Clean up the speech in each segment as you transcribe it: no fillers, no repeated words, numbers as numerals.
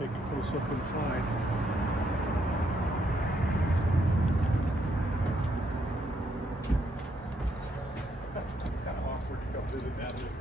take a close look inside. Kind of awkward to come visit that with.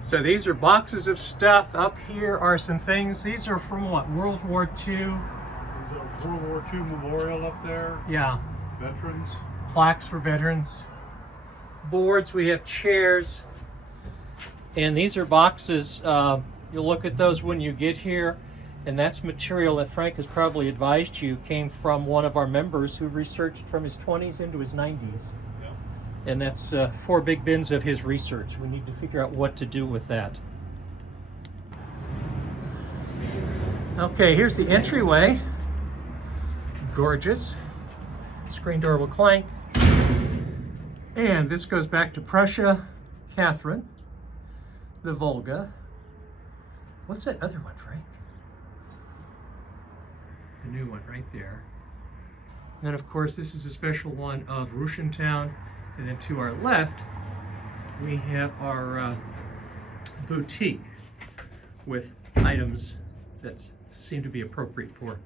So these are boxes of stuff. Up here are some things. These are from what, World War II? There's a World War II memorial up there. Yeah, Veterans. plaques for veterans. Boards, we have chairs. And these are boxes, you'll look at those when you get here. And that's material that Frank has probably advised you came from one of our members who researched from his 20s into his 90s. And that's 4 big bins of his research. We need to figure out what to do with that. Okay, here's the entryway. Gorgeous. Screen door will clank. And this goes back to Prussia, Catherine, the Volga. What's that other one, Frank? The new one right there. And of course, this is a special one of Ruschentown. And then to our left, we have our boutique with items that seem to be appropriate for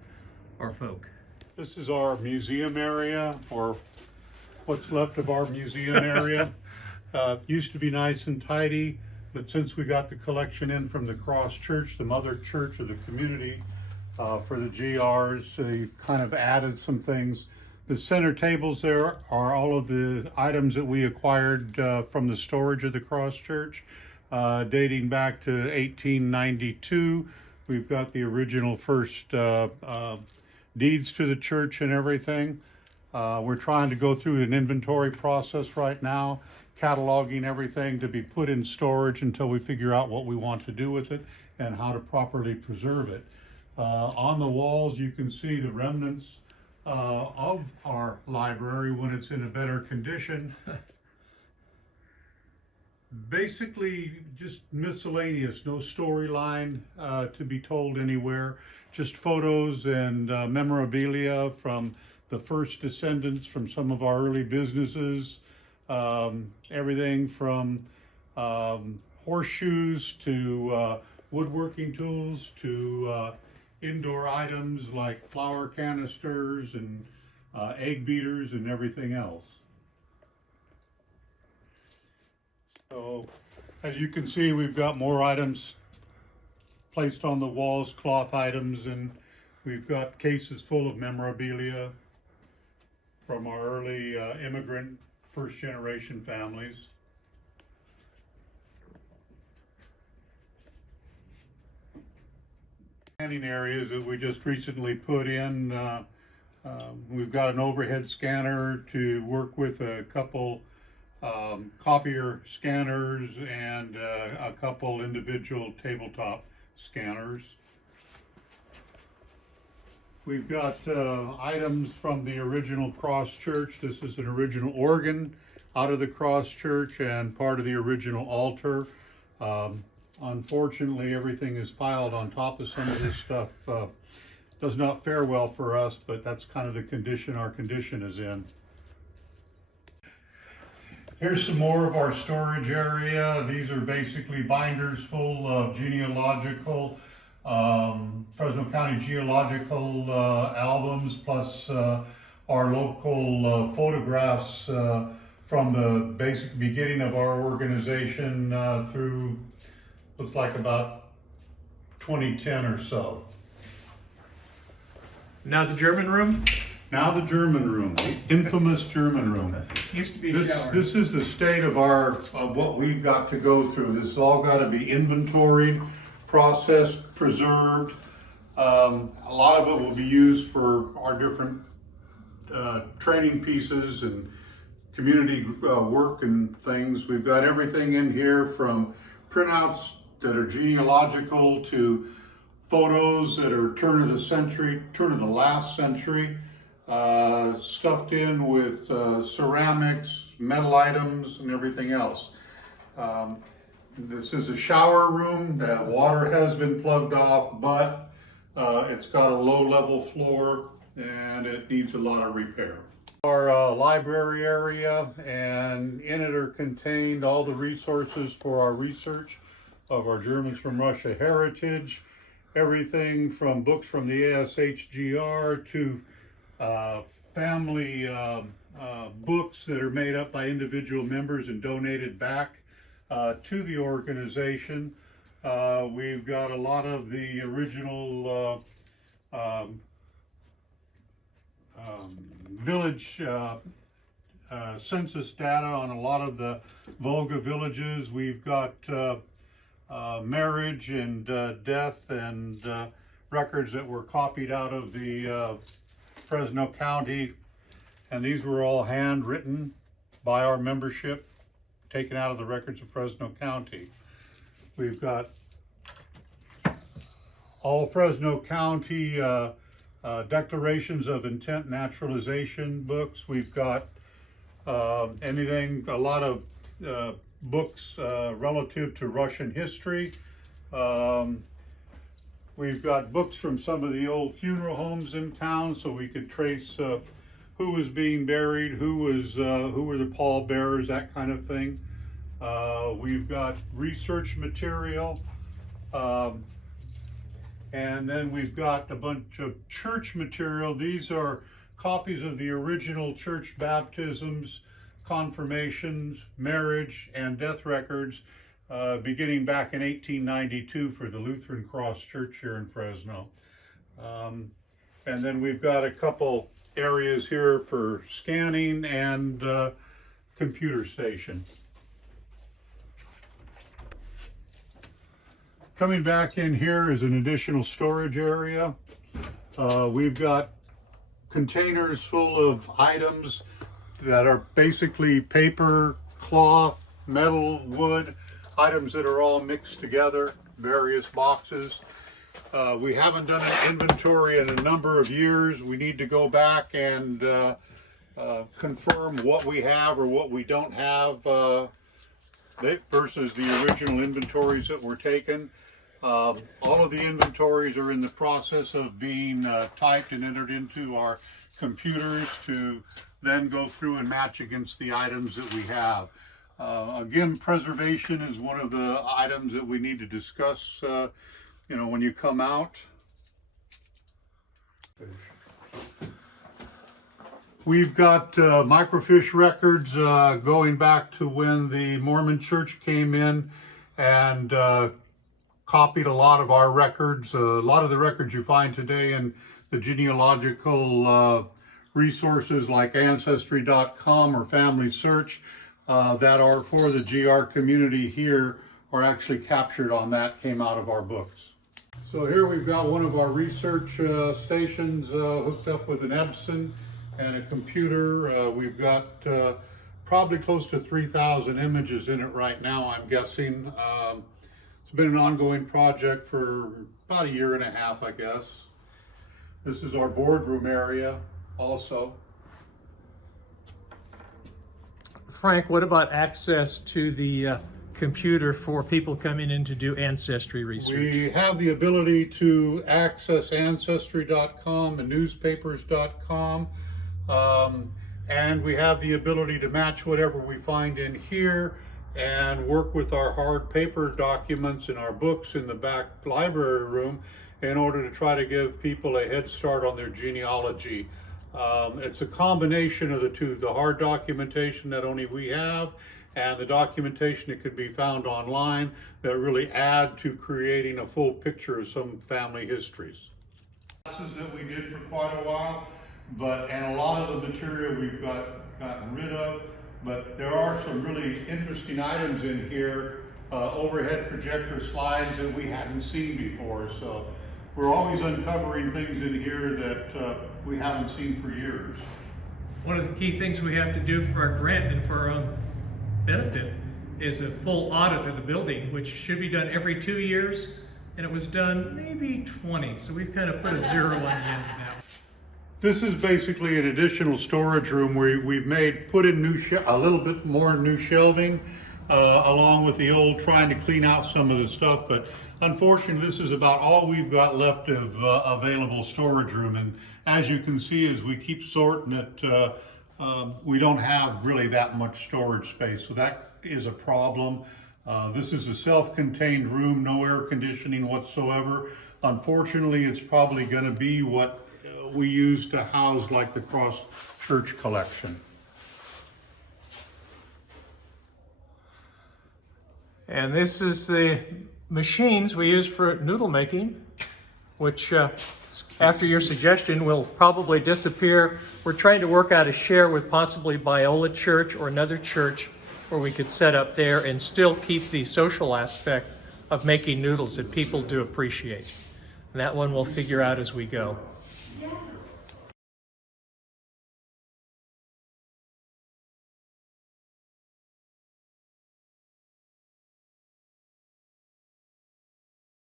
our folk. This is our museum area, or what's left of our museum area. Used to be nice and tidy, but since we got the collection in from the Cross Church, the mother church of the community, for the GRs, they kind of added some things. The center tables there are all of the items that we acquired from the storage of the Cross Church, dating back to 1892. We've got the original first deeds to the church and everything. We're trying to go through an inventory process right now, cataloging everything to be put in storage until we figure out what we want to do with it and how to properly preserve it. On the walls, you can see the remnants of our library when it's in a better condition. Basically just miscellaneous, no storyline to be told anywhere, just photos and memorabilia from the first descendants from some of our early businesses, everything from horseshoes to woodworking tools to indoor items like flower canisters and egg beaters and everything else. So as you can see, we've got more items placed on the walls, cloth items, and we've got cases full of memorabilia from our early immigrant first generation families. Scanning areas that we just recently put in. We've got an overhead scanner to work with a couple copier scanners and a couple individual tabletop scanners. We've got items from the original Cross Church. This is an original organ out of the Cross Church and part of the original altar. Unfortunately, everything is piled on top of some of this stuff. Does not fare well for us, but that's kind of the condition our condition is in. Here's some more of our storage area. These are basically binders full of genealogical, Fresno County geological albums, plus our local photographs from the basic beginning of our organization through, looks like about 2010 or so. Now the German room? Now the German room, the infamous German room. Used to be a shower. This is the state of what we've got to go through. This has all got to be inventoried, processed, preserved. A lot of it will be used for our different training pieces and community work and things. We've got everything in here from printouts that are genealogical to photos that are turn of the last century, stuffed in with ceramics, metal items, and everything else. This is a shower room. The water has been plugged off, but it's got a low-level floor and it needs a lot of repair. Our library area, and in it are contained all the resources for our research of our Germans from Russia heritage, everything from books from the ASHGR to family books that are made up by individual members and donated back to the organization. We've got a lot of the original village census data on a lot of the Volga villages. We've got marriage and death and records that were copied out of the Fresno County, and these were all handwritten by our membership, taken out of the records of Fresno County. We've got all Fresno County declarations of intent naturalization books. We've got a lot of books relative to Russian history. We've got books from some of the old funeral homes in town, so we could trace who was being buried, who were the pallbearers, that kind of thing. We've got research material, and then we've got a bunch of church material. These are copies of the original church baptisms, confirmations, marriage, and death records, beginning back in 1892 for the Lutheran Cross Church here in Fresno. And then we've got a couple areas here for scanning and computer station. Coming back in here is an additional storage area. We've got containers full of items that are basically paper, cloth, metal, wood, items that are all mixed together, various boxes. We haven't done an inventory in a number of years. We need to go back and confirm what we have or what we don't have versus the original inventories that were taken. All of the inventories are in the process of being typed and entered into our computers to then go through and match against the items that we have. Again, preservation is one of the items that we need to discuss, when you come out. We've got microfiche records going back to when the Mormon Church came in and copied a lot of our records. A lot of the records you find today in the genealogical resources like Ancestry.com or Family Search that are for the GR community here are actually captured on that, came out of our books. So here we've got one of our research stations hooked up with an Epson and a computer. We've got probably close to 3,000 images in it right now, I'm guessing. It's been an ongoing project for about 1.5 years, I guess. This is our boardroom area also. Frank, what about access to the computer for people coming in to do ancestry research? We have the ability to access Ancestry.com and newspapers.com, and we have the ability to match whatever we find in here and work with our hard paper documents in our books in the back library room in order to try to give people a head start on their genealogy. It's a combination of the two, the hard documentation that only we have and the documentation that could be found online that really add to creating a full picture of some family histories. Classes that we did for quite a while, and a lot of the material we've gotten rid of, but there are some really interesting items in here, overhead projector slides that we hadn't seen before. So we're always uncovering things in here that we haven't seen for years. One of the key things we have to do for our grant and for our own benefit is a full audit of the building, which should be done every 2 years, and it was done maybe 20, so we've kind of put a 0 on the end now. This is basically an additional storage room where we've put in a little bit more new shelving, along with the old, trying to clean out some of the stuff, but unfortunately this is about all we've got left of available storage room. And as you can see, as we keep sorting it, we don't have really that much storage space, so that is a problem. This is a self-contained room, no air conditioning whatsoever. Unfortunately, it's probably going to be what we use to house like the Cross Church collection. And this is the machines we use for noodle making, which after your suggestion will probably disappear. We're trying to work out a share with possibly Biola Church or another church where we could set up there and still keep the social aspect of making noodles that people do appreciate. And that one we'll figure out as we go.